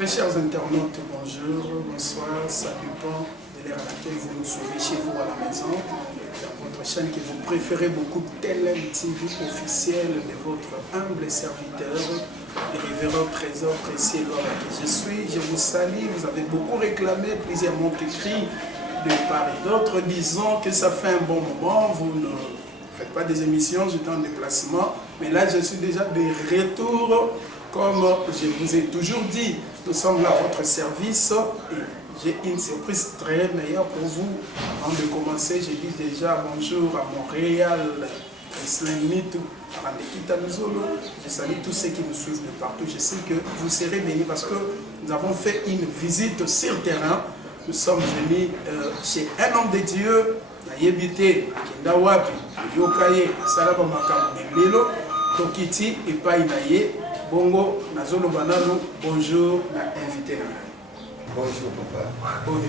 Très chers internautes, bonjour, bonsoir, ça dépend de l'heure à laquelle vous nous suivez chez vous à la maison. Dans votre chaîne que vous préférez beaucoup, TLM TV officielle de votre humble serviteur, le révérend trésor précieux l'homme que je suis. Je vous salue, vous avez beaucoup réclamé, plusieurs m'ont écrit de part et d'autre, disant que ça fait un bon moment, vous ne faites pas des émissions, j'étais en déplacement, mais là je suis déjà de retour. Comme je vous ai toujours dit, nous sommes là à votre service et j'ai une surprise très meilleure pour vous. Avant de commencer, je dis déjà bonjour à Montréal, Islamitou, à Randekita Muzolo. Je salue tous ceux qui nous suivent de partout. Je sais que vous serez bénis parce que nous avons fait une visite sur terrain. Nous sommes venus chez un homme de Dieu, Nayebite, Akindawapi, Yokaye, Salaba Makam, Lelo, Tokiti et Painaye. Bongo, Nazolo Banano, bonjour, na invité. Bonjour papa. Bonjour.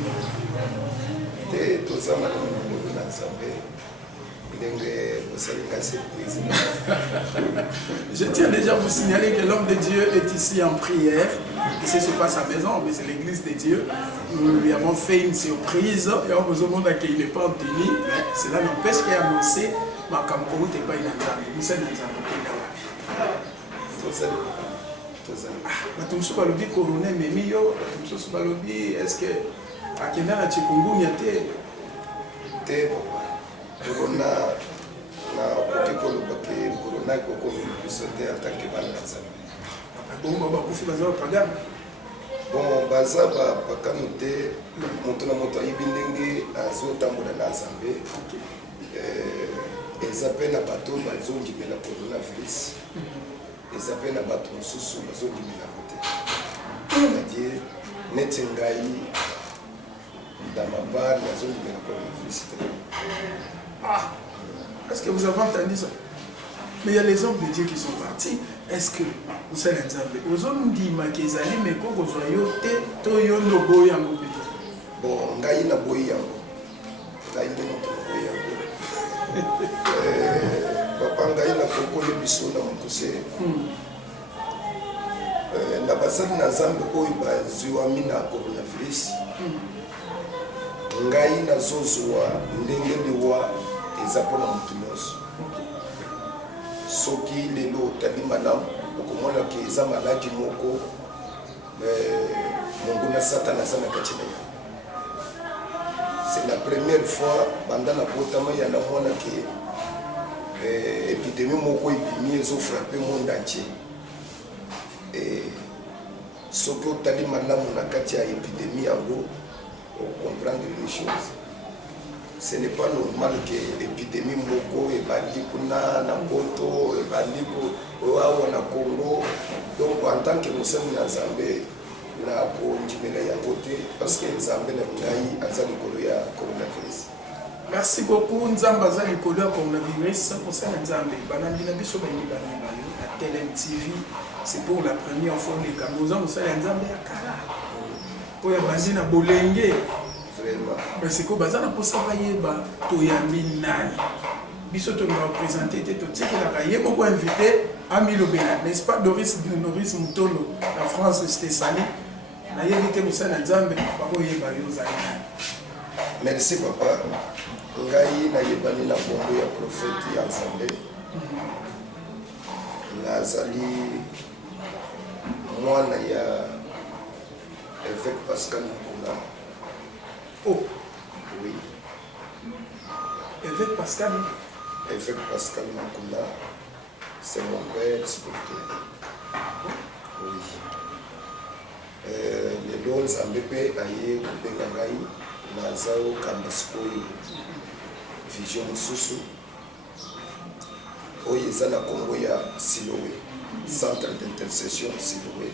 Je tiens déjà à vous signaler que l'homme de Dieu est ici en prière. Ici, ce n'est pas sa maison, mais c'est l'église de Dieu. Nous lui avons fait une surprise. Et on vous demande qu'il n'est pas obtenu. Mais cela n'empêche qu'il a annoncé ma campagne n'est pas inattendu. Nous sommes dans un batumsu balobi corona memi yo batumsu balobi est-ce que akenda na chikungunya te corona na koki koloba ke corona koko bisote en tant que balance bon baba kufi bazaba pagana bon baza ba pakano te moto na moto ayibi ndenge azotambola na Nzambe ezape na bato bazongimela coronavirus ezape na bato mosusu bazongimela kote c'est-à-dire neti ngai dans ma part nazongimela coronavirus. Ah, est-ce que vous avez entendu ça? Mais il y a les hommes de Dieu qui sont partis. Est-ce que vous savez aux hommes dit makezali mais koko zoyo te to yondo boyango bito bon ngai na boyango ngai ndo boyango papa ngai na koko yebiso na mokuse na basali na Nzambe oyo bazwiwami na coronavirus ngai nazozwa ndenge liwa eza mpona motu nyonso soki lelo otali malamu okomona ke eza maladi moko monguna satana aza na kati na yo. C'est la première fois banda na botama ya namona ke épidémie moko epimi ezofrappe monde entier et soki otali malamu na kati ya épidémie yango comprendre une chose. Ce n'est pas normal que l'épidémie moko ebandi kuna na poto ebandi awa na Congo. Donc en tant que musami na Nzambe na kondimela yango te parce que Nzambe na ngai aza likolo ya coronavirus. Merci beaucoup Nzambe aza likolo ya coronavirus kosala Nzambe banandi na biso bayibani bayo na TLM TV. C'est pour la première fois les Camerounais musala Nzambe ya kala oya bandi na bolenge. Mais c'est que bazana pour ça yeba to yambi nani biso to va présenter te to tikela yeba ko invité Ami Lobena, n'est-ce pas Doris Mutono la France c'était salé na yebite musana Nzambe bako yeba yo zali. Merci papa ngai na yebani na bongo ya prophète ya Nzambe nazali mwana ya évêque Pascal Mpuna. Oh oui. Évêque Pascal. Évêque Pascal Makuna, c'est mon père spirituel. Oui. Les lois Nzambe aye kubenga ngai nazao kambasikoyo vision mususu oyo eza na Congo ya Siloé, centre d'intercession Siloé.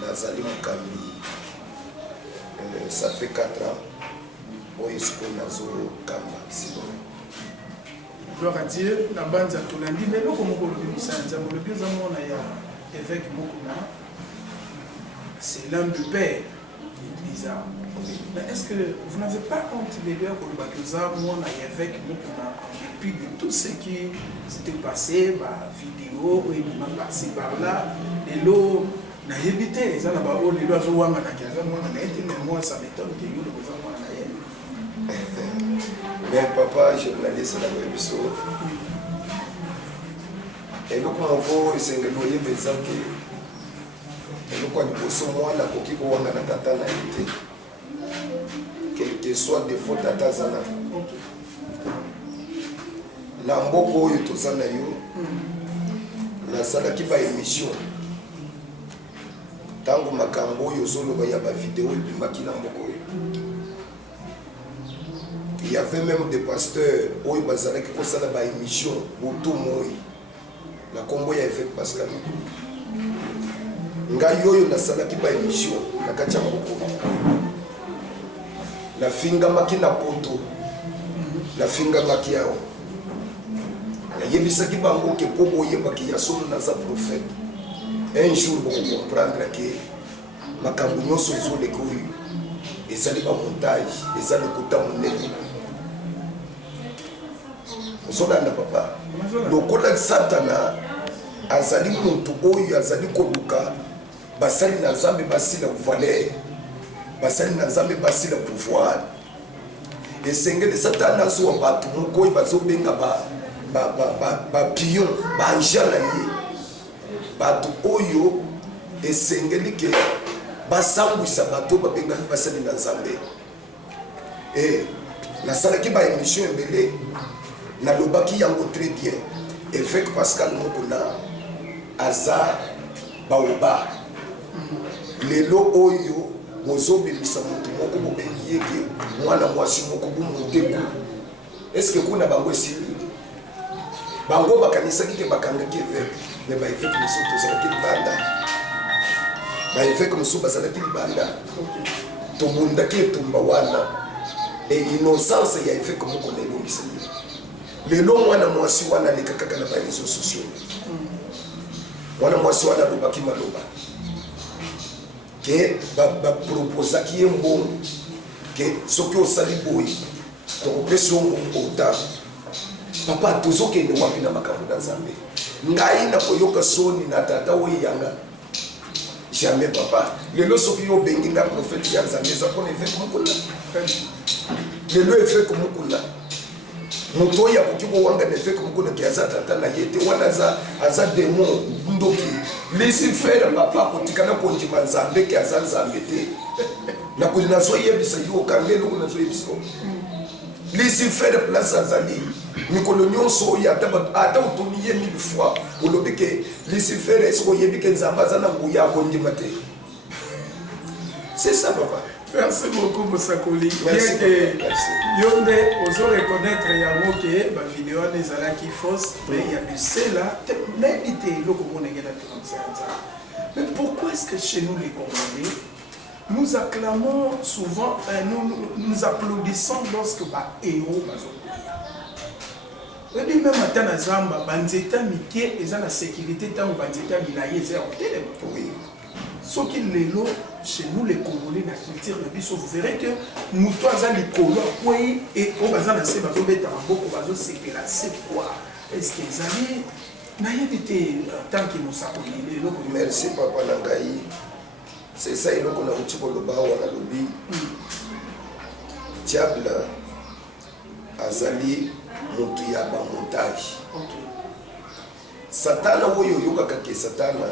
Nazali mokambi. Ça fait 4 ans. Oyo sikoyo nazokamba Siloé. Gloire à Dieu, la bande à Tolandi, mais là, comme on le dit, le plus amour, il y a évêque Mokuna, c'est l'un de père, Lisa. Mais est-ce que vous n'avez pas honte de dire que le Bakuza, moi, il y a évêque Mokuna, et puis de tout ce qui s'était passé, vidéo, il m'a passé par là, et l'eau, na éviter ça na ba o lelo azo wanga na kiaza mwana na été mais moi ça m'étonne que yo le besoin mwana na yé mais papa journaliste na biso et donc moko esengeli oyebeza ke eloko ya liboso mwana akoki kowanga na tata na ye te quel que soit défaut tata aza na mboka oyo toza na yo nasalaki baémission ntango makambo oyo ozoloba ya bavideo ebimaki na mboka oyo. Il y avait même des pasteurs oyo bazalaki kosala baémission botumoi na kombo ya Évêque Pascal ngai oyo nasalaki baémission na kati ya mboka nafingamaki na poto nafingamaki awa nayebisaki bango ke po boyebaki ya solo naza prophète un jour bokomprendre ke makambo nyonso ezoleka oyo ezali bamontage eza lokota monene ozolanda papa lokola satana azali moto oyo azali koluka basali na nzambe basila valeur basali na nzambe basila pouvoir esengeli satana azwa bato moko oyo bazobenga bapion banja na ye bato oyo esengeli ke basambwisa bato babengaki basali na nzambe nasalaki baémission ebele nalobaki yango très bien Évêque Pascal mokona aza baoba lelo oyo bozobimisa moto moko bobengi yeke mwana mwasi moko bomoteku eske kuna bango esili bango bakanisaki ke bakangaki évêque me baévêque mosusu tozalaki libanda baévêque mosusu bazalaki libanda tobundaki etumba wana e innocence ya évêque moko na elongisa lelo mwana mwasi wana aleka kaka na bareseau sociaux mwana mwasi wana alobaki maloba ke baproposaki ye mbongo ke soki osali boye tokopesi yo ota papa tozokende wapi na makambo na nzambe ngai nakoyoka soni na tata oyo yanga jamais papa lelo soki yo obengi nga prophète ya nzambe eza mpona évêque mokuna lelo évêque mokuna moto oyo akoki kowanga na évêque mokuna ke aza tata na ye te wana aza démon ndoki Lucifer papa akotikana kondima nzambe ke aza nzambe te nazoyebisa yo kange eloko nazoyebisa Lucifer place azali mikolo nyonso oyo ata otuni ye 1000 fois olobi ke Lucifer esiko oyebi ke nzambe aza na nguya akondima te. C'est ça papa. Merci beaucoup Moussakoli. Bien que Yonde oso reconnaître yango ke ba vidéo les ala qui fausse mais il y a du cela mais il loko monengela mais pourquoi est-ce que chez nous les Congolais nous acclamons souvent nous applaudissons lorsque ba héros bazokuya. Et puis même à Tanazamba banzeta mike eza la sécurité tant banzeta minaye eza hôtel. Oui. Ce qui est là, chez nous les Congolais, la culture de Bissau, vous verrez que nous tous les Congolais, et on va dire que c'est quoi? Est-ce qu'ils allaient naïveté tant qu'ils nous savent? Merci papa Nangaï. C'est ça il qu'on a eu pour le bas on a lobby. Diable azali mutuya ba montage. Satana woyo yoka kake Satana.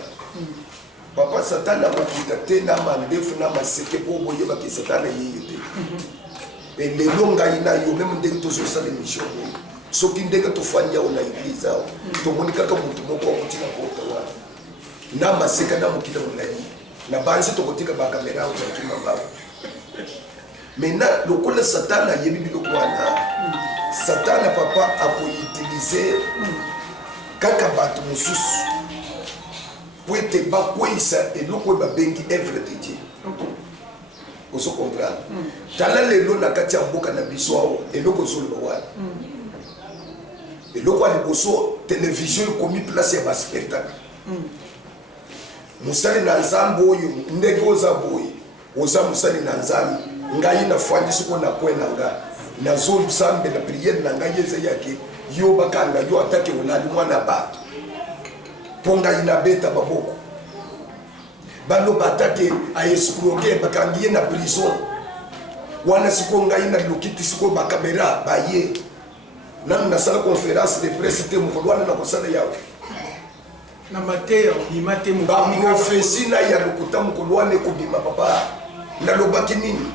Papa Satana bakita te na mandefu na maseke po boyeba ke Satana yeyete. Et les longs ina yo même ndenge to so les missions. Soki ndenge to fanya ona église ao. To monika ka mutu moko akutina ko tawa. Na maseka na mukita mulani. Na banzi to kotika ba kamera au za kimamba. Maintenant lokola Satana yebi biloko wana. Satana papa a utiliser kaka batu mususu. Pour être bakwisa et loko ba bengi œuvre de Dieu. Vous comprenez? Tala lelo na kati ya mboka na biso et loko zolo wana. Et loko ali boso télévision komi place ya ba spectacle. Musali na nzambo oyo ndenge oza boyi. Oza musali na nzambo ngai na fandi siko na kwena nga. Na zo nzambe na prière na ngai yeze yake yo bakanga yo atake onali mwana bato. Ponga inabeta baboko baloba take aescroquer bakangiye na prison wana siko ngai na lokiti siko ba caméra baye nan na sala conférence de presse te mo wana na kosala yawo na mateo ni matemo ba mo fesi na ya lokuta mo wana ko bima papa na lobaki nini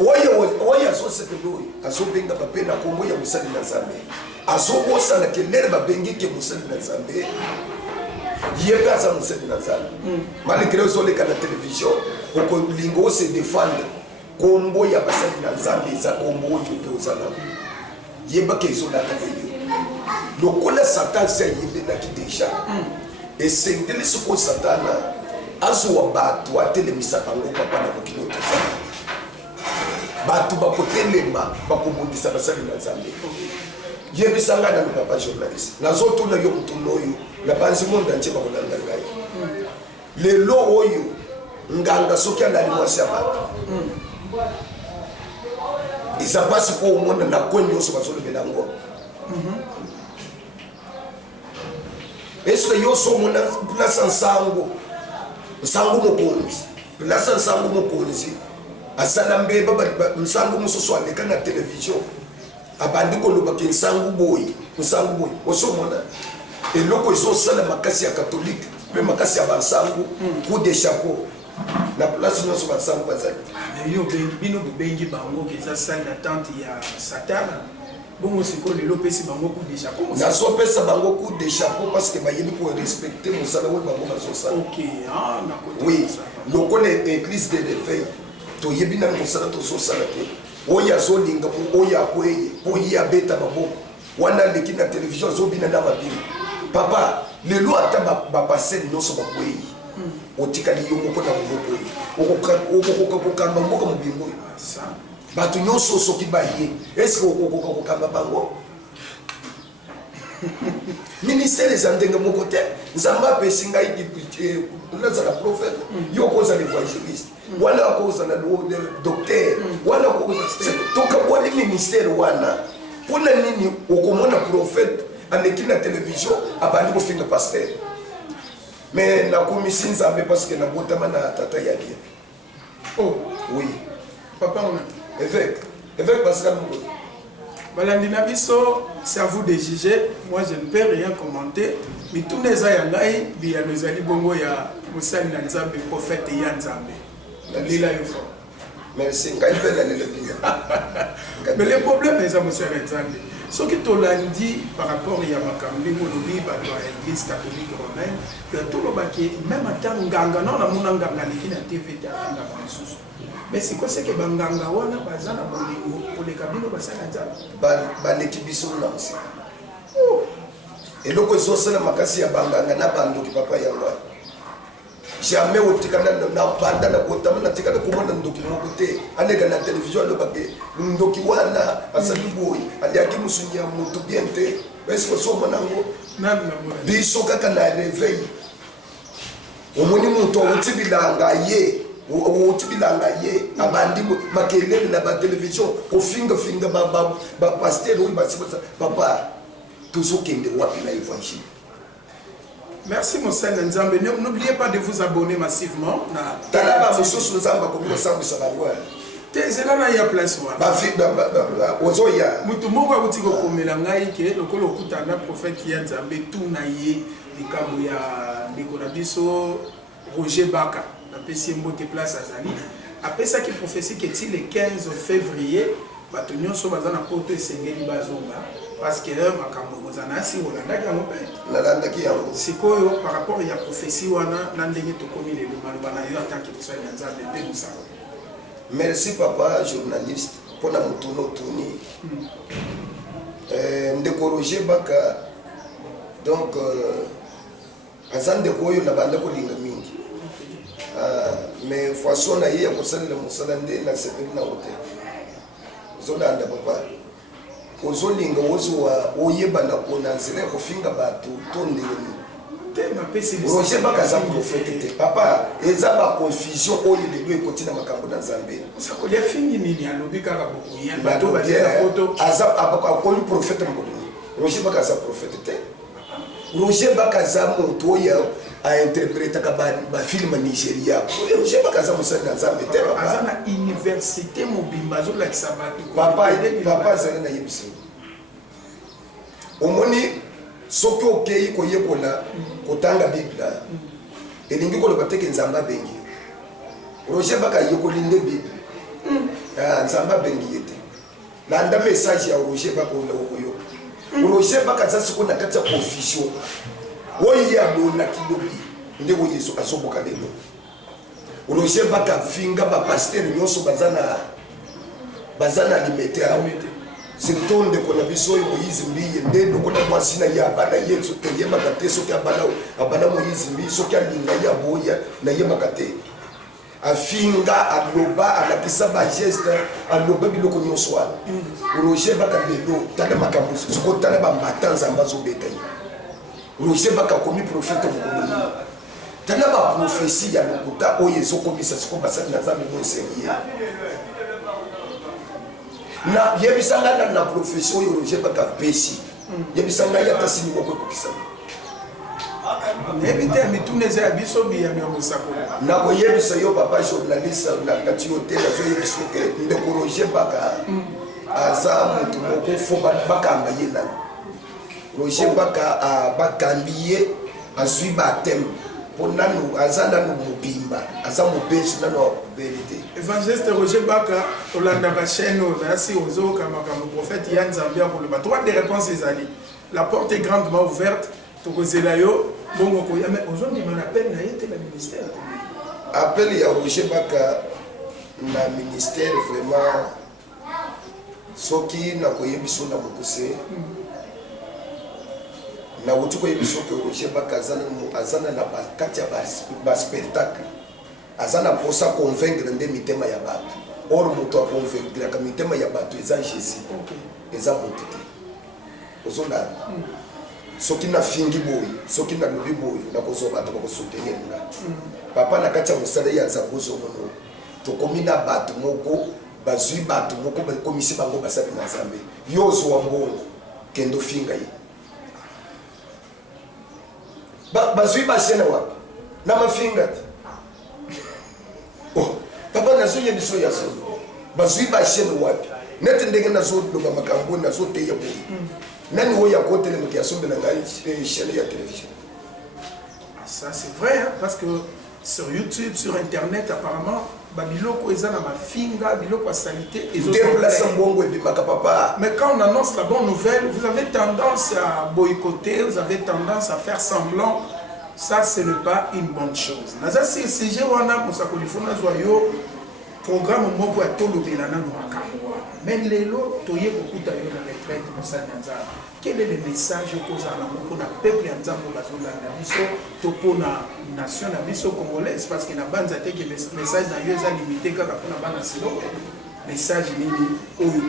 oya so sepelo aso benga pape na kombo ya musali na Nzambe aso bosa na kelere ba bengi ke musali na Nzambe yebe asa musali na Nzambe malgré so le kana télévision ko lingo se défendre kombo ya basali na Nzambe za kombo yo ozala yeba ke zo na tayo lokola satan se yebe na kidesha et c'est que le soko satana azo batu atelemisa bango papa na kokino tsa batu bakotelema bakobundisa basali na Nzambe yebisanga na papa journaliste nazoto na yo mutuno oyo na banzi monde anje bakolanda ngai lelo oyo nganga soki andali mwasi ya batu isa pasi ko umona na kwenye oso bazolobela ngo est-ce que yo so mona place nsango mokonzi asala mbeba nsango musoso aleka na television abandi koloba ke nsango boy osomona eloko ezosala makasi ya catholique pe makasi ya bansango coup de chapeau na place nyonso bansango bazali yo bino bengi bango ke za salle d'attente ya satana bongo siko lelo pesi bango coup de chapeau na so pesa bango coup de chapeau parce que bayebi ko respecter musala we bango bazosala OK na côté oui lokole église de réveil to yebi na musala to sosala te oya zolinga oya kweye oya beta baboko wana leki na télévision zobina na mabili papa lelo ata ba passer noso bakweye otikali yo moko na moko okokamba moko mobimbo ça batu nyonso soki baye est-ce que okokamba bango ministère ezandenge moko te Nzambe apesi ngai nazala prophète yo kozala évangéliste wana kozala docteur wana kozala tokabwani ministère wana mpona nini okomona prophète aleki na télévision abandi kofinga pasteur mais nakomisi Nzambe parce que nabotama na tata ya bien oh oui papa on évêque Pascal Mouko. Balandina biso, c'est à vous de juger. Moi, je ne peux rien commenter. Mais tous les ayangai, bien nous allons bongo ya Musali na Nzambe, prophète ya Nzambe. Lila yofo. Merci. Mais le problème est ça, Musali Nzambe. Ce qui te l'a dit par rapport à Yamakambi, Mouloubi, à l'église catholique romaine, tout le baki, même à temps nganga, non, la mounanga, qui n'a TV, à la sous. Mais c'est quoi ce que banganga wana bazana bolingo pour les cabines basana nzala ba l'équipe biso na aussi et loko ezosala makasi ya banganga na bando ki papa yango jamais otikana na banda na kotama na tikana komona ndoki moko te alega na télévision lo babe ndoki wana asali boy aliaki musunya mutu bien te est-ce que so monango na biso kaka na réveil omoni mutu otibilanga ye otibilanga ye abandi makelele na ba télévision ofinga ba pasteur oui ba papa tozokende wapi na évangile. Merci Monseigneur Nzambe. N'oubliez pas de vous abonner massivement. Talaba mususu Nzamba komiko sambisa balwa. Tezela na ya place wa. Ba fi ozoya. Mutu moko akutiko komela ngai ke lokolo okutana prophète ya Nzambe tuna ye likambo ya ndeko na biso Roger Baka. La PC Mbote place azali. Après ça qui prophétie que le 15 février, batonyo so bazana poto esengeli bazonga parce que makambo bozana si olanda ki yango pe. Nalanda ki yango. Sikoyo par rapport à la prophétie wana na ndenge to komi le maloba na yo en tant que personne ya Nzambe pe musa. Merci papa journaliste pour la mutuno tuni. Ndeko Roger Baka donc azande koyo na banda ko linga mingi. Mais façon na ye ko sala musala nde na sepeli na hotel. Zolanda papa. Ozolinga ozowa oyeba na kona nzela ko finga batu tondeli. Roger Baka za prophète te papa eza ba confusion oyo le deux côté na makambo na Nzambe. Ça ko ya fingi nini alobi kaka bokuya bato ba na poto aza abaka ko prophète mo. Roger Baka za prophète te. Roger Baka za moto oyo a interprété ba film Nigeria Roger Bakaza musali na Nzambe te papa azana université mobimba zo la kisabatu papa zali na yebisi omoni soki okei koyekola kotanga Bible elingi koloba teke Nzambe abengi Roger Bakayekoli nde Bible Nzambe abengi yete landa message ya Roger Bakola okoyo Roger Bakaza sikona kati ya confusion oyi ya dona kilobi nde wo Yesu asoboka lelo Roger Bakafinga ba pasteur nyonso bazana limete awo sintonde kona biso Moïse mbiye nde lokona mwasina ya bana Yesu te yeba kate soki abana Moïse mbiye soki alinga ya boya na yeba kate afinga aloba alakisa ba geste aloba biloko nyonso wana Roger Bakabelo tala makambo soko tala ba matanza ambazo beta Roger Bakakomi prophète mukulu tala ba prophétie ya lokuta oyo ezokomisa siko basali na Nzambe monseigneur na yebisanga na prophétie oyo Roger Bakapesi yebisanga ya tasini moko kokisa nebite mituneze ya biso bi ya mosako na ko yebisa yo papa journaliste na katiote na zo yebiso ke ndeko Roger Baka aza mutu moko fo bakanga yena Roger Baka bakambiye azwi batem ponanu azanda no mobimba aza mobesi na no vérité évangéliste Roger Baka olanda ba chaîne aussi ozo kama prophète Yann Zambia pour le ba trois des réponses ezali la porte est grandement ouverte tokozela yo bongo ko yame ozondi mana appel na yete la ministère appel ya Roger Baka na ministère vraiment soki na koyebiso na mokuse na wutu koyebiso ke Roger Baka azana na bakati ya ba spectacle azana posa convaincre nde mitema ya bato or moto a convaincre ka mitema ya bato eza Jésus eza motuti ozonda soki na fingi boy soki na lobi boy na kozoba to ko soutenir nga papa na kati ya musala ya zagozo mono to komina bato moko bazui bato moko ba komisi bango basabi na Nzambe yozo wa mbongo kendo finga yi bazui ba sena wa na mafinga oh papa na zo yebiso ya so bazui ba sena wapi neti ndenge na zo lo makambo na zo te ya boy nani wo ya kote le mki asombe na ngai chaîne ya télévision. Ça c'est vrai hein, parce que sur YouTube, sur internet apparemment babiloko ezana ma finga biloko salité et papa. Mais quand on annonce la bonne nouvelle, vous avez tendance à boycotter, vous avez tendance à faire semblant. Ça ce n'est pas une bonne chose. Naza si je wana musakolifuna zoyo programme moko ya tolobela na makambo. Mais lelo toye kokuta yo na retraite mosala nzala. Quel est le message pour le peuple pour la nation congolaise? Parce que la bande a été le message dans les limité quand on a bande message au peuple.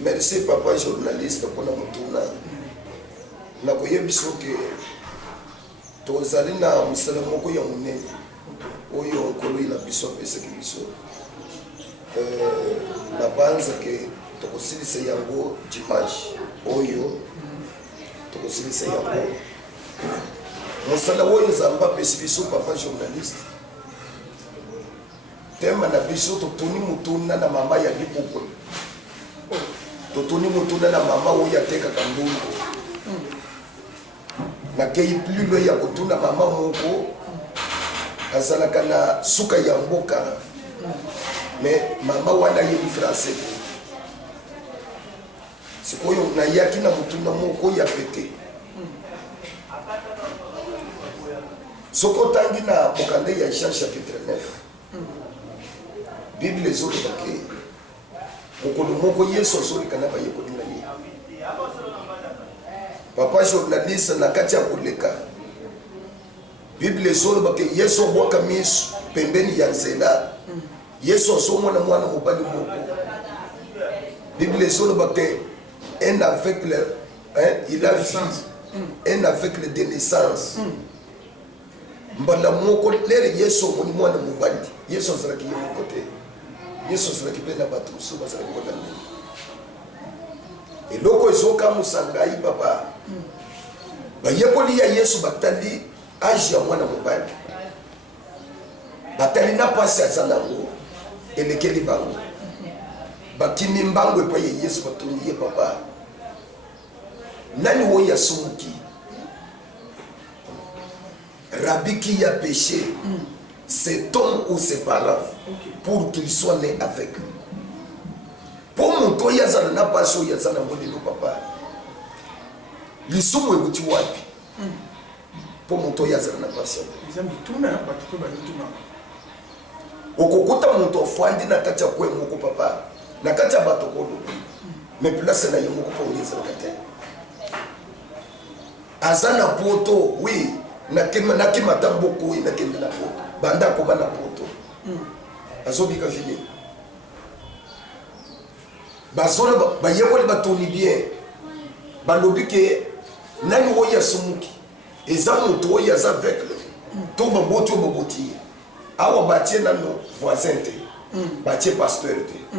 Merci papa journaliste pour la motuna. Na koye biso ke tozali na musala moko ya munene oyo nkolo ila biso pesa ki biso na banza ke tokosilisa yango dimanche oyo tokosilisa yango musala oyo Nzambe apesi biso papa journaliste tema na biso totuni mutuna na mama ya lipupu totuni mutuna na mama oyo atekaka mbungu na kei plulo ya kotuna mama moko azalaka na suka ya mboka mais mama wana yebi français sikoyo na yaki na mutuna moko ya pete soko tangi na mokande ya Jean chapitre 9 Bible zote bake mokolo moko Yesu azolika na bayekoli na ye papa journaliste na kati ya koleka Bible zote bake Yesu bwaka misu pembeni ya nzela Yesu azomona mwana mobali moko Bible zote bake un aveugle, hein, il a vu un aveugle de naissance. Mbala moko lere Yesu moni mwana mobali. Yesu azalaki yemo kote. Yesu azalaki pena batu so bazalaki kona. Eloko ezoka musangai papa. bayekoli ya Yesu batali age ya mwana mobali batali na pasi azanango elekeli bango bakimi mbango epa ya Yesu batongi ye papa nani wo ya sumuki Rabbi qui a péché cet homme ou ses parents pour qu'il soit né avec. Pour mon toit yazana na paso yazana molelo papa. Lisumu ebuti wapi. Pour mon toit yazana na paso. Izambi tuna batuko banituma. Okokuta muntu ofandi na kati ya kwe moko papa. Na kati ya batokolo. Mais place na yemo ko pongeza kati. Azana poto oui. Nakima tamboko na kende na poto. Banda ko bana poto. Azobika fini. Bazolo ba yekoli batoni bien. Balobi ke nani wo ya sumuki. Ezamu to ya za avec. To baboto baboti. Awa batie nano voisin te. Batie pasteur te.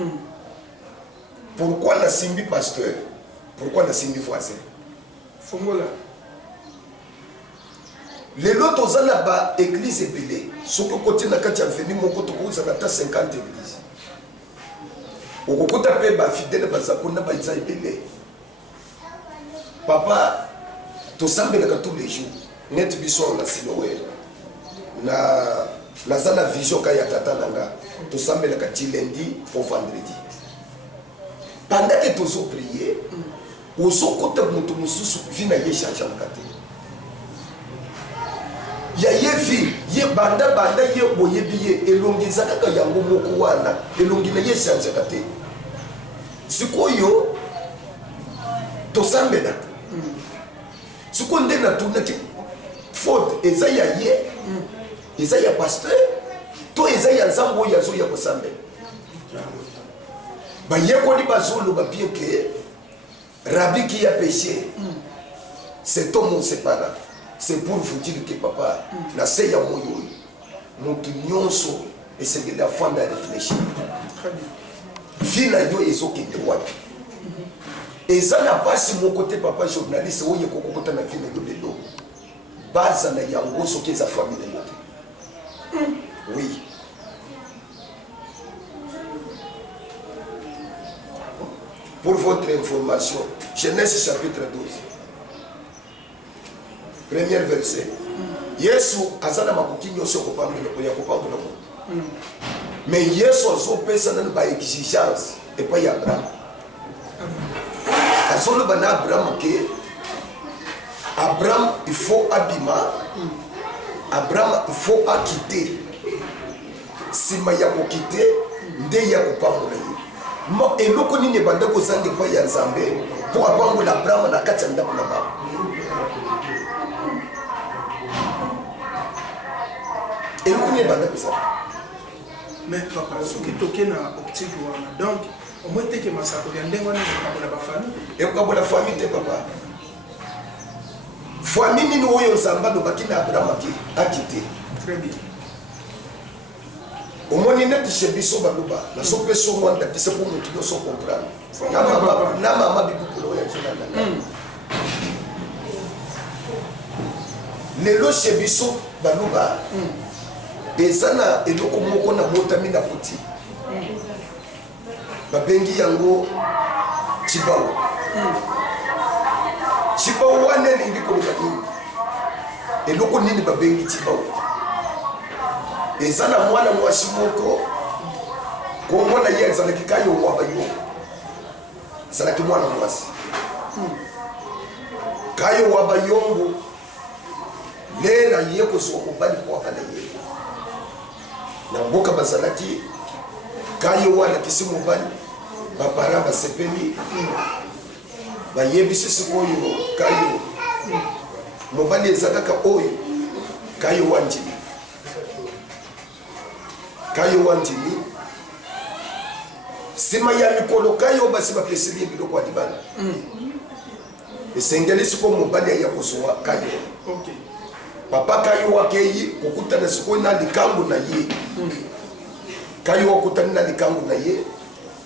Pourquoi na simbi pasteur? Pourquoi na simbi voisin? Fongola. Les lots tozana ba église ebele. Soko côté na kati ya veni moko to ko za ta 50 églises. Okokota pe ba fidèle bazakona ba isa ebele. Papa to sambela ka tous les jours. Net biso na silowe. Na zana vision ka ya tata nanga. To sambela ka ti lundi au vendredi. Pendant que tozo prier, osokota mutu mususu vina ye changer na kati. Ya yevi ye banda ye boye biye elongi zakaka yango moko wana elongi na ye chance kate sikoyo to sambela siko ndena tunaki faute eza ya ye eza ya pasteur to eza ya nzambo ya zo ya kosambe ba yekoli bazolo ba bien que Rabbi qui a péché cet homme séparé. C'est pour vous dire que papa, la seya moyo, nous nyonso et c'est de la fin de réfléchir. Vina yo ezoke de wapi. Et ça n'a pas si mon côté papa journaliste où il kokota na vina yo lelo. Baza na yango soki za famille yote. Oui. Pour votre information, Genèse chapitre 12. Premier verset. Yesu azana makuki nyoso kopamela kopamela. Mais Yesu azopesa na ba exigence et pas Abraham. Azolo bana Abraham que Abraham il faut abima. Abraham il faut quitter. Si maya ko quitter, nde ya kopamela. Mo eloko nini banda ko sande pa ya Nzambe pour apambola Abraham na kati ndako na ba. Et vous connaissez pas ça. Mais papa, ce qui toque na optique donc au moins que massa ko yande wana ko la famille. Et ko la famille te papa. Famille ni oyo Nzamba do bakina Abraham a quitté. Très bien. Au moins ni net chez biso baloba. La so peso mwanda tise pour nous tous so comprendre. Na mama bibu ko ya tshana. Les lots chez biso baloba. Ezana eloko moko na botami na kuti. Babengi yango Chibao. Chibao wane lingi ko nini. Eloko nini babengi Chibao. Ezana mwana mwasi moko kongo na ye ezana kikayo wa bayo. Ezana ki mwana mwasi. Kayo wa bayongo. Lera yeko so mobali kwa kana ye. Na mboka bazalaki kayo wana kisi mobali bapara basepeli bayebisi sikoyo kayo mobali ezalaka oyo kayo wanjini sima ya mikolo kayo basi bapeseli biloko adibana esengeli siko mobali ya kosowa kayo. OK. Papa kayo wakeyi kokutana siko na likangu na ye. Kayo wakutana na likangu na ye.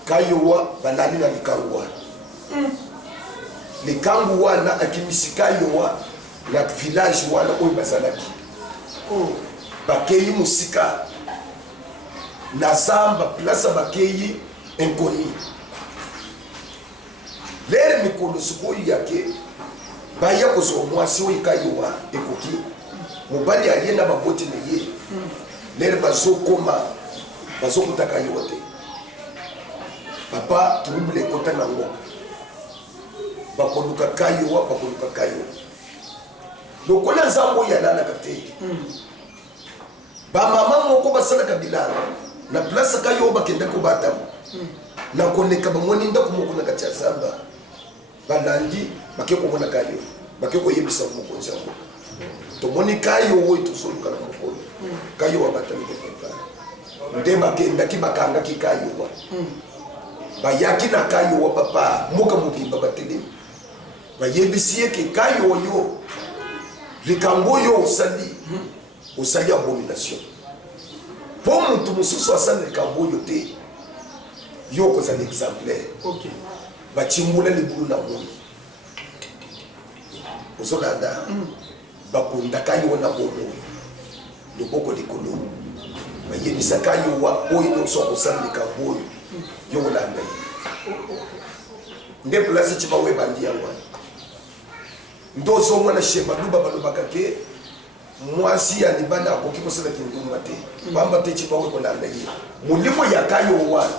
Kayo wa balali na likangu wa. Likangu wa na akimisikayo wa na village wana oyo bazalaki bakeyi musika na zamba place bakeyi inconnue lere mikolo sikoyo yake baya kozwa mwasi oyo kayiwa ekoki mobali alie na baboti na ye lere bazokoma bazokutaka yo te papa trouble ekota nango bakoluka kayiwa bakoluka kayiwa lokola nzambo oyo alalaka te bamama moko basalaka bilanga na place kayiwa bakendaki obatamu na koleka bamoni ndako moko na kati ya zamba balandi bake komona kayiwa bake koyebisa mokonzi yango tomoni kayiwa oyo tozoluka na mokolo kayiwa batami kopepara nde bakendaki bakangaki kayiwa bayaki na kayiwa papa moka mobimba batelemi bayebisi eke kayiwa yo likambo oyo osali abomination mpo motu mosusu asali likambo oyo te yo kozala exemplaire bacimbula libulu na moi ozolanda bakondaka yo na bomoi loboko likolo bayebisaka yo oyo nyonso akosala likambo oyo yo olanda ye nde place ti bawe bandi yango ndo ozomona shema luba balobaka ke mwasi ya libanda akoki kosala kindumba te pamba te ti bawe kolanda ye molimo yaka yo wana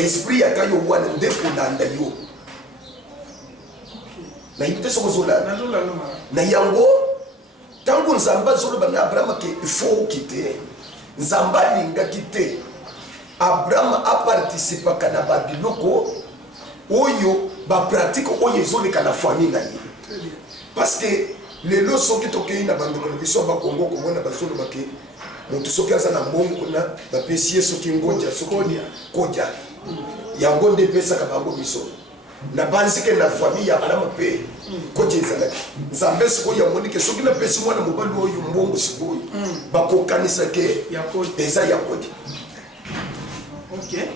esprit yaka yo wana nde kolanda yo nayebi te soko ozolanda na yango ntango nzambe azoloba na abrahama ke ifo okite nzambe alingaki te abrahama aparticipaka na babiloko oyo bapratike oyo ezoleka na famille na ye parce que lelo soki tokei na bandeko na biso bakongo komona bazoloba ke moto soki aza na mbongo kuna bapesi ye soki ngonja soki kodya yango nde epesaka bango biso na banzike na famille ya abrahama mpe kodya ezalaki nzambe sikoyo yamoni ke soki napesi mwana mobali oyo mbongo sikoyo bakokanisa ke eza ya kodya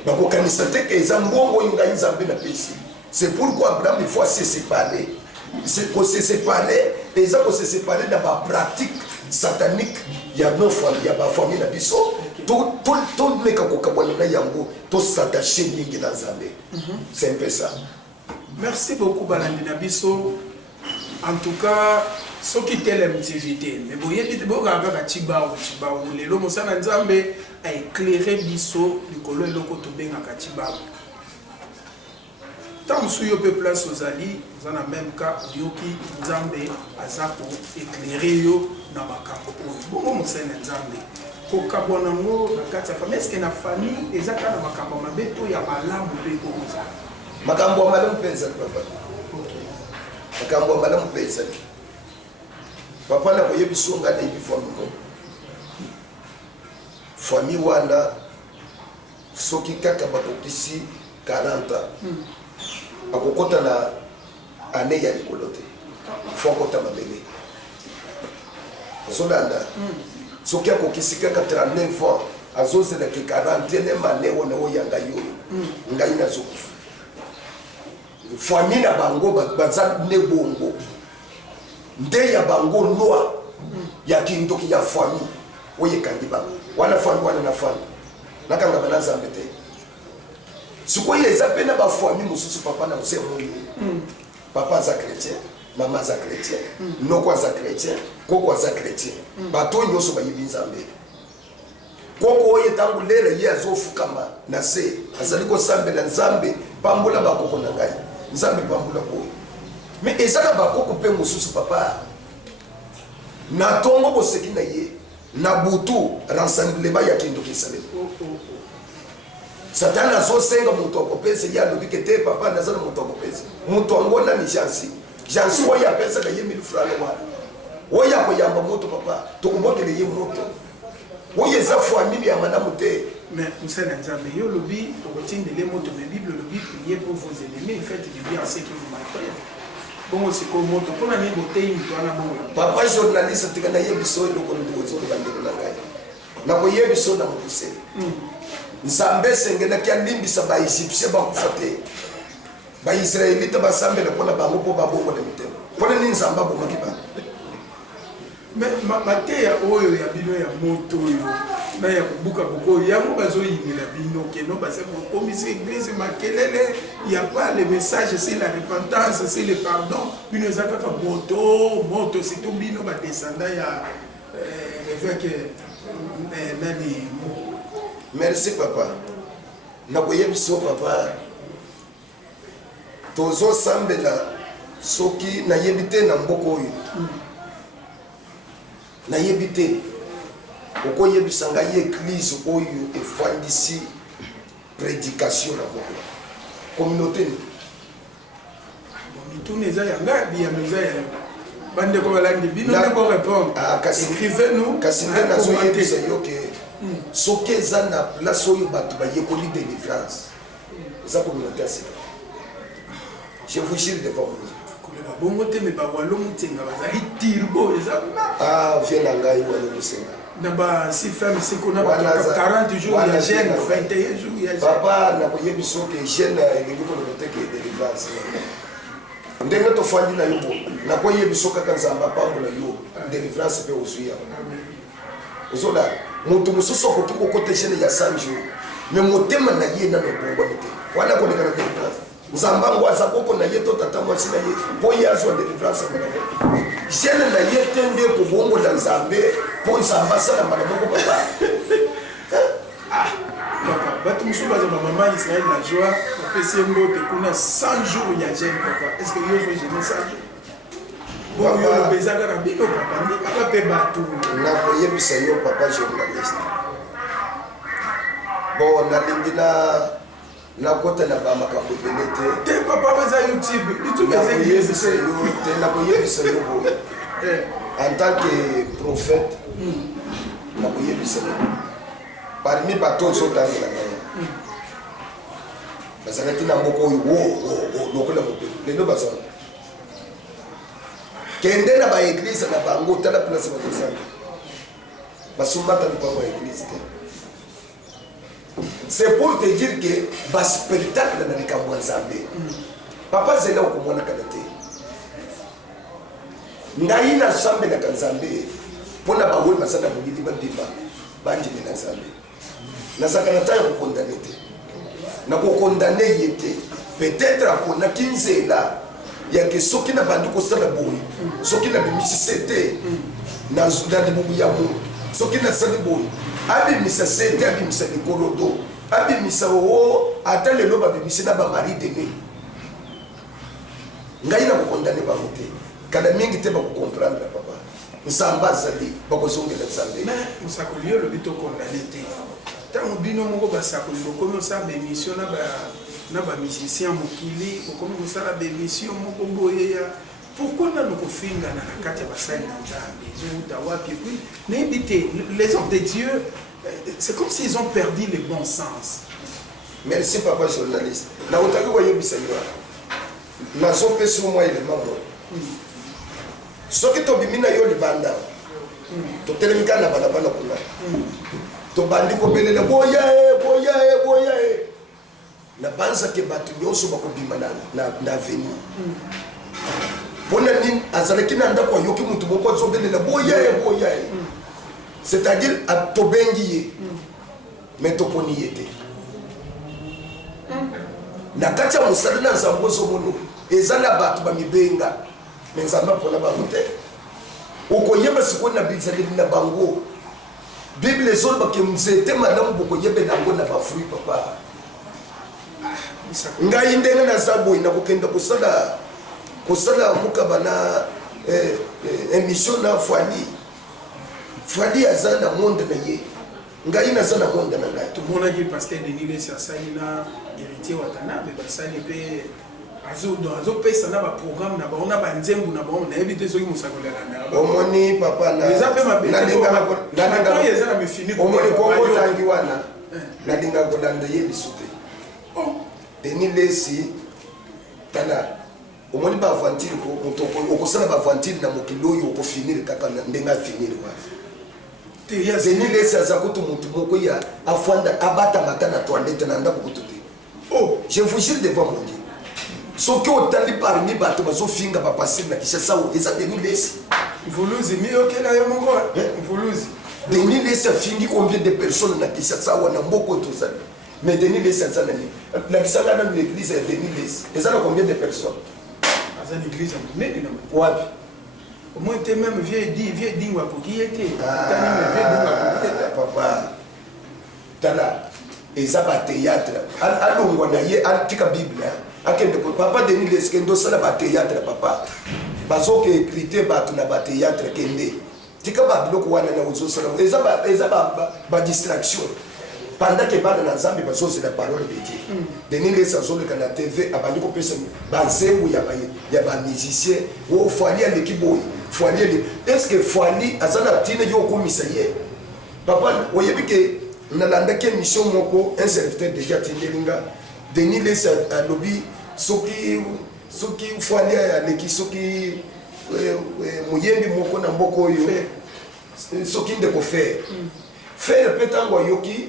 bakokanisa te ke eza mbongo oyo ngai nzambe napesi c'est pourquoi abraham il faut se séparer ko se séparer eza ko se séparer na bapratique satanique ya bafamille na biso tomeka kokabwana na yango tosatache mingi na nzambe c'est un peu ça. Merci beaucoup balandi na biso. En tout cas soki tele mtivité mais boyebi bokanga ka chibawo lelo mosana nzambe a éclairer biso likolo eloko tobenga ka chibawo tant suyo pe place ozali zana même cas yoki nzambe azako éclairer yo na makambo bongo mosana nzambe ko kabona ngo na kati ya famille est-ce que na famille ezaka na makambo mabeto ya malamu pe ko oza makambo ya malamu penza papa makambo ya malamu penza papa na koyebi songa na ibi famille wana soki kaka bakokisi 40 akokota na ane ya likolo te fo akota mabele azolanda soki akokisi kaka 39 ans azozelaki 41 ane wana oyo ngai oyo ngai nazokufa famille na bango baza ne bongo nde ya bango loi ya kindoki ya famille oyo ekangi bango wana famille wana na famille nakanga bana nzambe te sikoyo eza mpe na bafamille mosusu papa na ose moyo papa aza chrétien mama aza chrétien noko aza chrétien koko aza chrétien bato oyo nyonso bayebi nzambe koko oyo ntango lere ye azofukama na se azali kosambela nzambe pambola bakoko na ngai nzambe pambola koyo me eza na bakoko mpe mosusu papa na ntongo boseki na ye na butu rassemblema ya kindoki esalema satani azosenga moto akopesa ye alobi ke te papa naza na moto akopesa moto yango nani jansi oyo apesaka ye 1000 francs wana oyo akoyamba moto papa tokobokele ye moto oyo eza famille ya malamu te mais mosala nzambe yo lobi tokotindele moto mais bible lobi priez pour vos ennemis faites du bien à ceux qui vous maltraitent bongo sikoyo moto mpona nini boteyi moto wana bongo papa journaliste tika nayebiso eloko ndikozoki bandeko na ngai nakoyebiso na mokuse nzambe esengelaki alimbisa baegyptien bakufa te baisraelite basambela mpona bango mpo babongo na mitema mpona nini nzambe abomaki bango Mais mateya oyo ya bino ya moto yo na ya kubuka boko yango bazoyimela bino keno base mokomisi église makelele il y a pas le message c'est la repentance c'est le pardon bino ezaka ka moto c'est tout bino ba descendant ya évêque nani. Merci papa. Nakoyebiso papa tozo sambela soki nayebite na mboko oyo nayebite okoyebisa ngai église oyo efandisi prédication na mboko communauté mituna eza ya ngai ya meza ya bandeko balandi bino nde bo répondre écrivez nous kasi nde nazoyebisa yo ke soki eza na place oyo bato bayekoli délivrance eza communauté ya sika je vous jure devant vous. Bongo te me ba walo mutenga bazali tirbo eza viens na ngai walo musenga na ba si femme c'est qu'on a 40 jours ya jeûne 21 jours ya jeûne papa na koyebiso ke jeûne elingi kolobete ke délivrance ndenge tofandi na yo na koyebiso kaka nzamba pambola yo délivrance pe ozuya ozola moto mosusu akotuka kote jeûne ya 100 jours mais motema na ye na nobongwani te wana koleka na délivrance nzamba ngo aza koko na ye to tata mwasi na ye po ye azwa délivrance mwana jeune na ye te nde kobongola nzambe po nzamba asala mbala moko papa bato mosusu baza bamama israel na joie bapesi ye mbote kuna 100 jours ya jeune papa est ce que yo zo jeune 100 jours oyo beza kaka bino papa ndi kaka mpe bato nakoyebisa yo papa journaliste bon nalingi nakota na bamakambo ebele te papa baza youtube nakoyebisa yo boye en tant que prophète nakoyebisa yo parmi bato ozotangela ngai bazalaki na mboka oyo lokola mopelo lelo bazala kende na baeglise na bango tala place bazosala basumbata lipango ya église te. C'est pour te dire que le spectacle dans les Kamwanzambé, papa zela okomona kanate. Ngai na sambe na kanzambe, pona bawe masana mungili bandima, banji na sambe. Na sakanata ya condamné te. Na ko condamné yete. Peut-être akona kinzela ya ke soki na bandu ko sala boy. Soki na bimisi sete. Na zudade bubu ya mu. Soki na sala boy. Abi misa sete abi misa nikorodo. Abi misa o ata lelo ba bimisi na ba mari deme. Ngai na ko condamné ba moté. Kada mingi te ba ko comprendre papa. Nsamba zali ba ko zongela nzambe. Mais musakolio le bito condamné te. Tant bino moko ba sakolio comme ça ba émission na ba musicien mokili comme ça la émission moko boye ya. Pourquoi nous nous finga na kati ya basali na nzambe zuta wapi puis n'ébité les hommes de Dieu c'est comme s'ils ont perdu le bon sens. Merci papa journaliste. Na utaki wa yebisa yo. Na zo pesi mo ile mambo. Soki to bimina yo libanda. To telemika na bana bana kuna. To bandi ko belela boya e. Na banza ke batu nyoso bako bimana na veni. Pona nini azalaki na ndako yoki mutu boko zobelela boya e. C'est-à-dire à tobengiye. Mais to poni yete. Na kacha musala na nzambo zomono ezana batu bamibenga nzamba pona ba mute ukoyeba siko na bizali na bango Bible ezolo bakemzete malamu bokoyebe na ngo na ba fruit papa ngai ndenge na zabo ina kokenda kusala mukabana émission na Fadi azana monde na ye ngai na zana monde na ngai tout monde qui pasteur Denis le sasali na héritier watana mais basali pe azo pesa na ba programme na ba ona ba nzembu na ba on na éviter soki musakolela na omoni papa na na fini omoni kongo tangi wana na dinga kolanda ye bisute Denis lesi tala omoni ba aventure ko mutoko okosala ba aventure na mokilo yo ko finir kaka ndenga finir wa Denis lesi azakutu mutu moko ya afanda abata matana toilette na ndako kututi je vous jure devant mon Dieu soki otali parmi bato bazofinga bapasile na Kinshasa eza Denis lesi Mvuluzi, mais ok, là, il y a mon gars. Mvuluzi. Denis Lessa fingi combien de personnes na Kinshasa wana mboko tozali. Mais Denis Lessa ça nani. La Kinshasa dans l'église de Denis Lessa. Et ça combien de personnes? Dans une église en Guinée, non? Wapi? Au moins tu même vieux dingwa pour qui était. Papa. Tala. Et ça va théâtre. Allons on a yé antika Bible. Akende papa Denis Lessa kendo ça la théâtre papa. Bazo que écrité ba tuna ba théâtre kende. Tika ba biloko wana na uzo sala eza ba distraction pendant que ba na nzambe ba zo la parole de Dieu Denis Lessa zo le kana TV abandi ko pesa ba nzembo ya ba musicien wo fali ya lekiboy fali est-ce que fali azana tine yo komisa ye papa oyebi ke na landa ke mission moko un serviteur déjà tindelinga Denis Lessa lobby soki fali ya leki soki muyembi moko na mboko yo soki ndeko faire petango yoki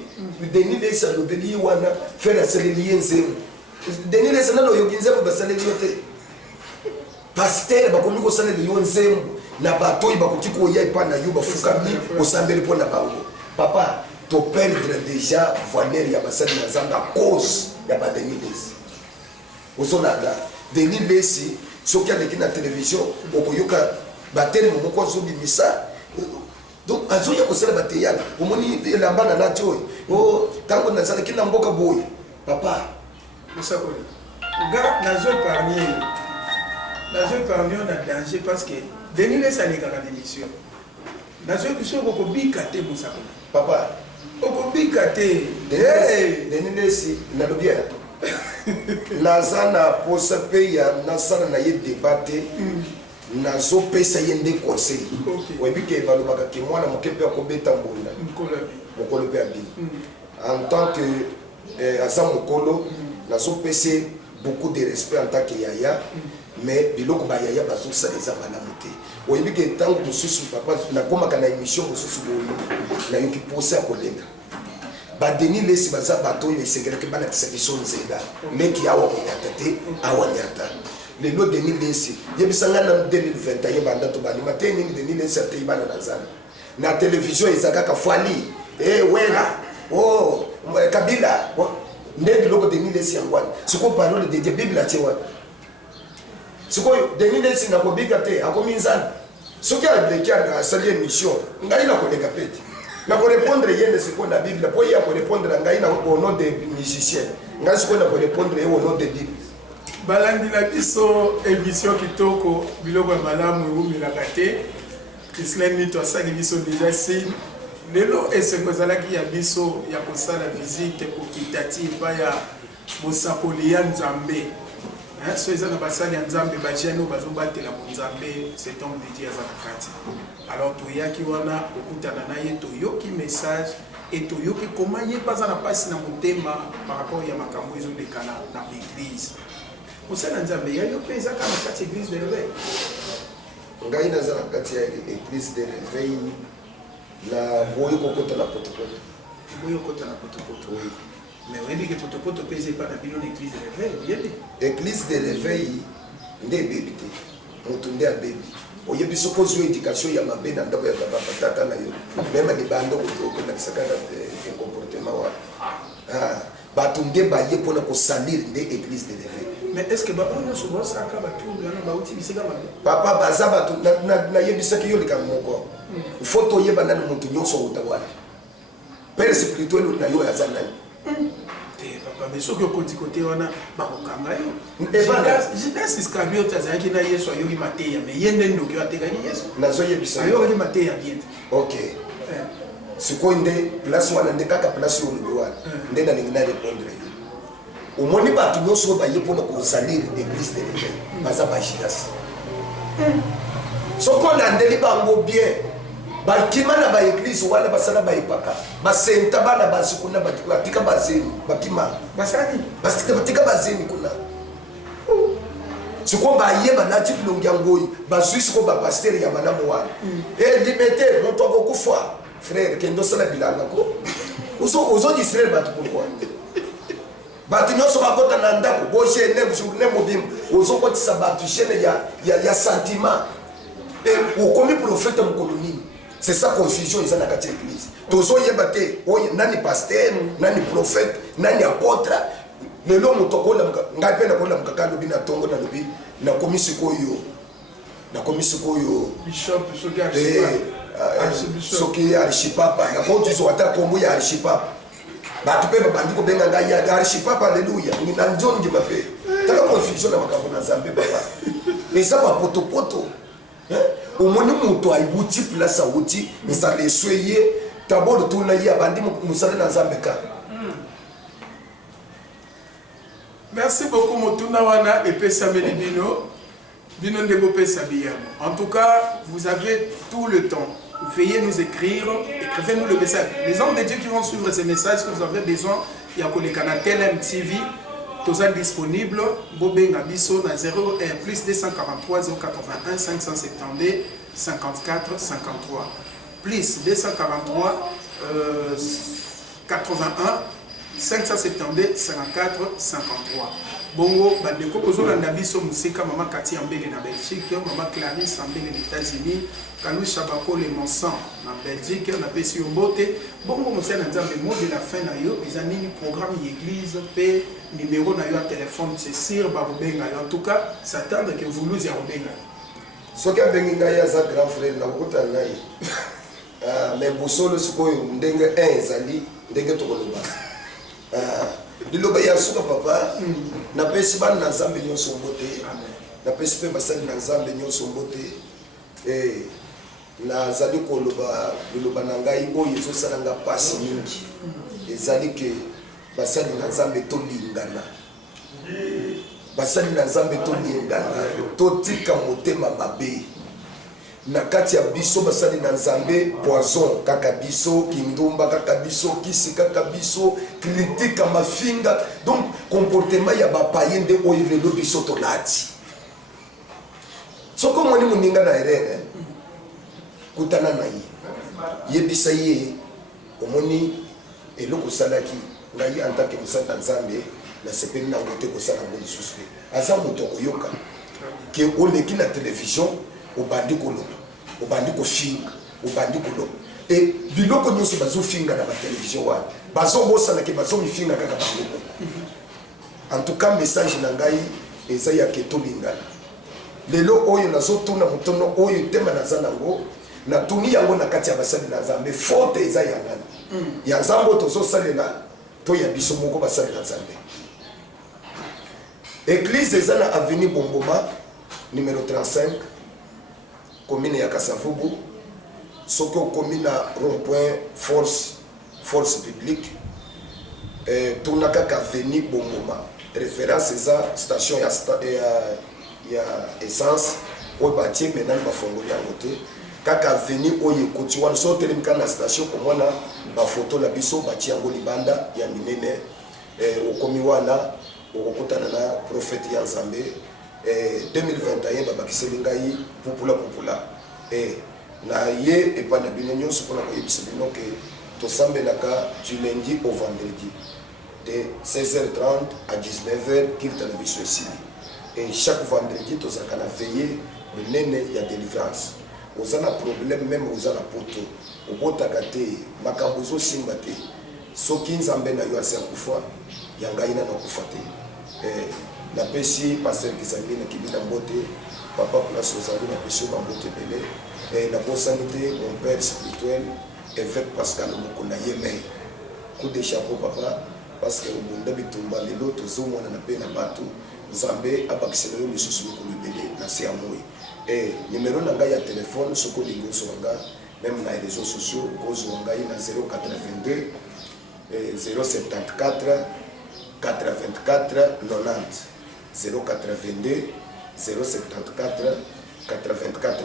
Denis Lessa lobeli wana faire asaleli nzembo Denis Lessa nalo yoki nzembo basaleli yote pasteur bakomi ko saleli yo nzembo na bato bakoki ko ya pa na yo bafukami osambeli pona bango papa to perdre déjà valeur ya basali na zanga cause ya ba Denis Lessa osonada Denis Lessa soki aleki na télévision okoyoka batele momoko azobimisa donc azoya kosala bateyana omoni elamba na nati oyo o ntango nazalaki na mboka boye papa mosakoli nga nazoépargne na danger parce que Denis Lessa alekaka na émission nazoyebi so okobika te mosakoli papa okobika te Denis Lessa nalobi ya naza na posa mpe ya nasala na ye debate nazopesa ye nde conseil oyebi ke balobaka ke mwana moke mpe akobeta mbunda mokolo mpe abili en tant que aza mokolo nazopesa beaucoup de respect en tant que yaya mais biloko bayaya bazosala eza malamu te oyebi ke ntango mosusu papa nakomaka na émission mosusu boyi nayoki posa ya kolenga ba Denis Lessa baza bato oyo esengelaki balakisa biso nzela meki awa konyata te awa nyata lelo Denis Lessa yebisanga na 2020 yebanda to balima te ningi Denis Lessa te ibana na zana na télévision ezakaka fwali wera Kabila nde biloko Denis Lessa yangwana siko parole de Dieu Bible achewa siko Denis Lessa na kobika te akomi nzana soki ableki na sali émission ngai na koleka peti na ko répondre yende siko na Bible po ya ko répondre ngai na au nom de musicien ngai siko na ko répondre au nom de Bible balandi na biso émission kitoko biloko malamu ewumilaka te Christine Nito asali biso déjà signe lelo esengo ezalaki ya biso ya kosala visite kokitati epai ya mosakoli ya Nzambe so eza na basali ya Nzambe bajene oyo bazobatela monzambe cet homme de Dieu aza na kati alors toyaki wana okutana na ye toyoki message et toyoki koma ye mpe aza na mpasi na motema par rapport ya makambo ezolekana na église mosala Nzambe ya yo mpe ezaka na kati église de réveil ngai naza na kati ya église de réveil na boyi kokota na potopoto boyi kokota na potopoto mais oyebi ke potopoto mpe eza epa na bino na église de réveil oyebi église de réveil nde ebebi te moto nde abebi oyebi soki ozwa éducation ya mabe na ndako ya bapataka na yo meme libanda okolakisaka na comportement wana bato nde baye mpona kosalire nde église de réveil mais est ce que bango nyonso basaka batundu wana bauti bisika mabe papa baza bato nayebisaki yo likambo moko fo toyeba nani moto nyonso outa wana pere spirituel na yo aza nani papa mais soki okoti kote wana bakokanga yo Judas Iscariote azalaki na Yesu ayoki mateya mais ye nde ndoki oyo atekaki Yesu nazoyebisa ayokaki mateya bien te ok sikoyo nde place wana nde kaka place oyo olobi wana nde nalingi na répondre yo omoni bato nyonso oyo baye mpona kosalire église de réveil baza bajidas soki olandeli bango bien bakima na baeglise wana basala baepaka basenta bana basi kuna batika bazeni bakima batika bazeni kuna sikoyo bayeba nati bilongi ya ngoi bazwi sikoyo bapaster ya malamu wana limete moto akokufa frère kende osala bilanga ko ozodistraire bato pourkoi bato nyonso bakota na ndako bogene mobimba ozokotisa bato chaine ya sentiment Et au commis prophète en colonie, c'est ça confusion ils ont dans la église. Tozo yebate, nani pasteur, nani prophète, nani apôtre. Le l'homme tokola ngape na kola mkaka lobi na tongo na lobi na komisi koyo. Na komisi koyo bishop soki archipapa na ko tu so ata kombo ya archipapa. Ba tu pe ba bandiko benga ngaya archipapa alléluia. Ni na njongi bape. Taka confusion na makambo na Nzambe papa. Mais ça va poto poto. Au moins muto aibuti place auti nzale soyé d'abord tourna ya bandi musale na Nzambe ka. Merci beaucoup Motuna Wana et Pesameli Bino. Bino Ndebo Pesabiyamo. En tout cas, vous avez tout le temps. Veuillez nous écrire, écrivez-nous le message. Les hommes de Dieu qui vont suivre ces messages, que vous avez besoin, il y a les canaux TLM-TV, tous disponibles. Bobé Nabiso na 01 plus 243 081 572 54 53 plus 243 81 572 54 53. Bongo, bandeko kozola Nabiso Musika, maman Cathy Ambele na Belgique, maman Clarisse Ambele aux États-Unis, Kalou Chabako le Monsan na Belgique, na Pessi Ombote. Bongo Moussa Nzambe, mot de la fin na yo, ils ont mis programme l'église, pe numéro na yo à téléphone, c'est Sir Barobenga. En tout cas, s'attendre que vous nous y Barobenga. Ce qui a béni Naya, ça grand frère, na Bokota Naya. Mais Boussolo, ce qu'on dengue un zali, dengue to koloba. Liloba ya suka papa, na pesi ban na Nzambe nyonso mbote. Na pesi pe basali na Nzambe nyonso mbote. Na zali koloba liloba na ngai oyo ezosala nga pasi mingi. Ezali ke basali na Nzambe to lingana. Basali na Nzambe to lingana, to tika motema mabe. Na kati ya biso basali na Nzambe poison kaka biso, kindumba kaka biso, kisi kaka biso, critique mafinga. Donc comportement ya ba païen de oyo lelo biso to lati. Soko mwani muninga na erere kutana na yi. Yebisa ye omoni eloko salaki ngai en tant que musala Nzambe na sepeli na ngote ko sala ngoli suspect. Asa moto koyoka ke oleki na télévision obandi koloba, obandi kofinga, obandi koloba. Et biloko nyonso bazo finga na ba télévision wa bazo bosana ke bazo mifinga kaka bango. En tout cas message na ngai eza ya ke tolingana. Lelo oyo nazo tuna mutono oyo tema na zanango na tuni yango na kati ya basali na Nzambe faute eza ya nani. Ya Nzambe tozo salela to ya biso moko basali na Nzambe. Église eza na avenue Bomboma numéro 35 commune ya Kasavubu, soko commune à rond-point force publique, tournaka avenue Bomboma, référence eza station ya essence oyo batie maintenant bafongoli yango te kaka avenue oyo ekoti wana so otelemika na station komona bafoto na biso batie yango libanda ya minene. Okomi wana okokutana na prophète ya Nzambe 2021 babakiseli ngai pupula na ye epa na bino nyonso mpona koyebisa bino ke tosambelaka du lundi au vendredi de 16h30 à 19h kilta na biso esili. Et chaque vendredi tozalaka na veillée monene ya délivrance. Oza na problème même oza na poto obotaka te makambo ozosimba te soki Nzambe na yo asi akufa ya ngai nano akufa te. La pesi pasteur Kizambi na kibina mbote papa place ozali na pesi ba mbote belé na bonsanité mon père spirituel évêque Pascal Mokona Yeme coup de chapeau papa parce que obunda bitumba lelo tozomona na pe na bato Nzambe abakisela yo lisusu mokolo belé na se ya moi. Numéro na ngai ya téléphone soko lingo songa même na réseaux sociaux kozo ngai na 082 074 84 90 082 074 84 90.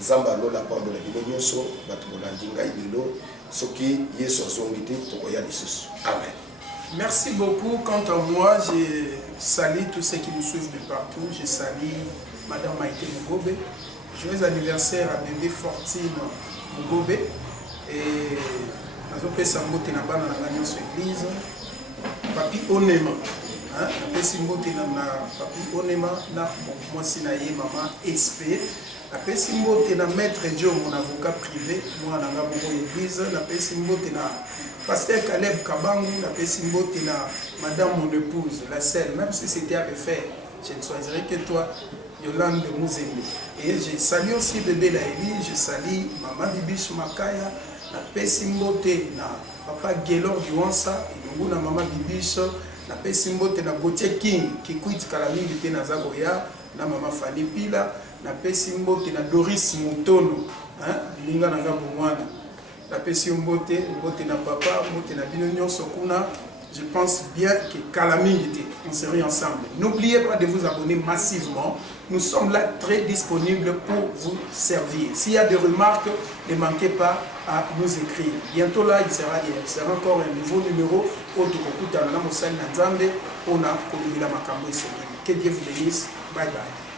Zamba lola pambo na bino nyonso bato bolandi ngai lelo soki Yesu azongi te tokoya lisusu. Amen. Merci beaucoup. Quant à moi, je salue tous ceux qui nous suivent de partout. Je salue Madame Maïté Mugobe. Joyeux anniversaire à bébé Fortine Mugobe. Et nous avons fait na bana na nyonso église. Papi Onema. Papi Onema na moi sinaye maman SP. napesi mbote na maître Dio, mon avocat privé, moi nanga boko église, napesi mbote na pasteur Caleb Kabangu, napesi mbote na madame mon épouse, la seule, même si c'était à refaire, je ne choisirais que toi, Yolande Mouzembe. Et je salue aussi bébé Laëli, je salue maman Bibiche Makaya, napesi mbote na papa Gelor Duansa, ilungu na maman Bibiche, napesi mbote na Gauthier King, qui quitte Kalamini te na Zagoya, na maman Fanny Pila, napesi mbote na Doris Mutono, linga na ngambo mwana. Napesi mbote na papa, mbote na bino nyonso kuna. Je pense bien que Kalamingité, on serait ensemble. N'oubliez pas de vous abonner massivement. Nous sommes là très disponibles pour vous servir. S'il y a des remarques, ne manquez pas à nous écrire. Bientôt là, il sera encore un nouveau numéro. Que Dieu vous bénisse. Bye bye.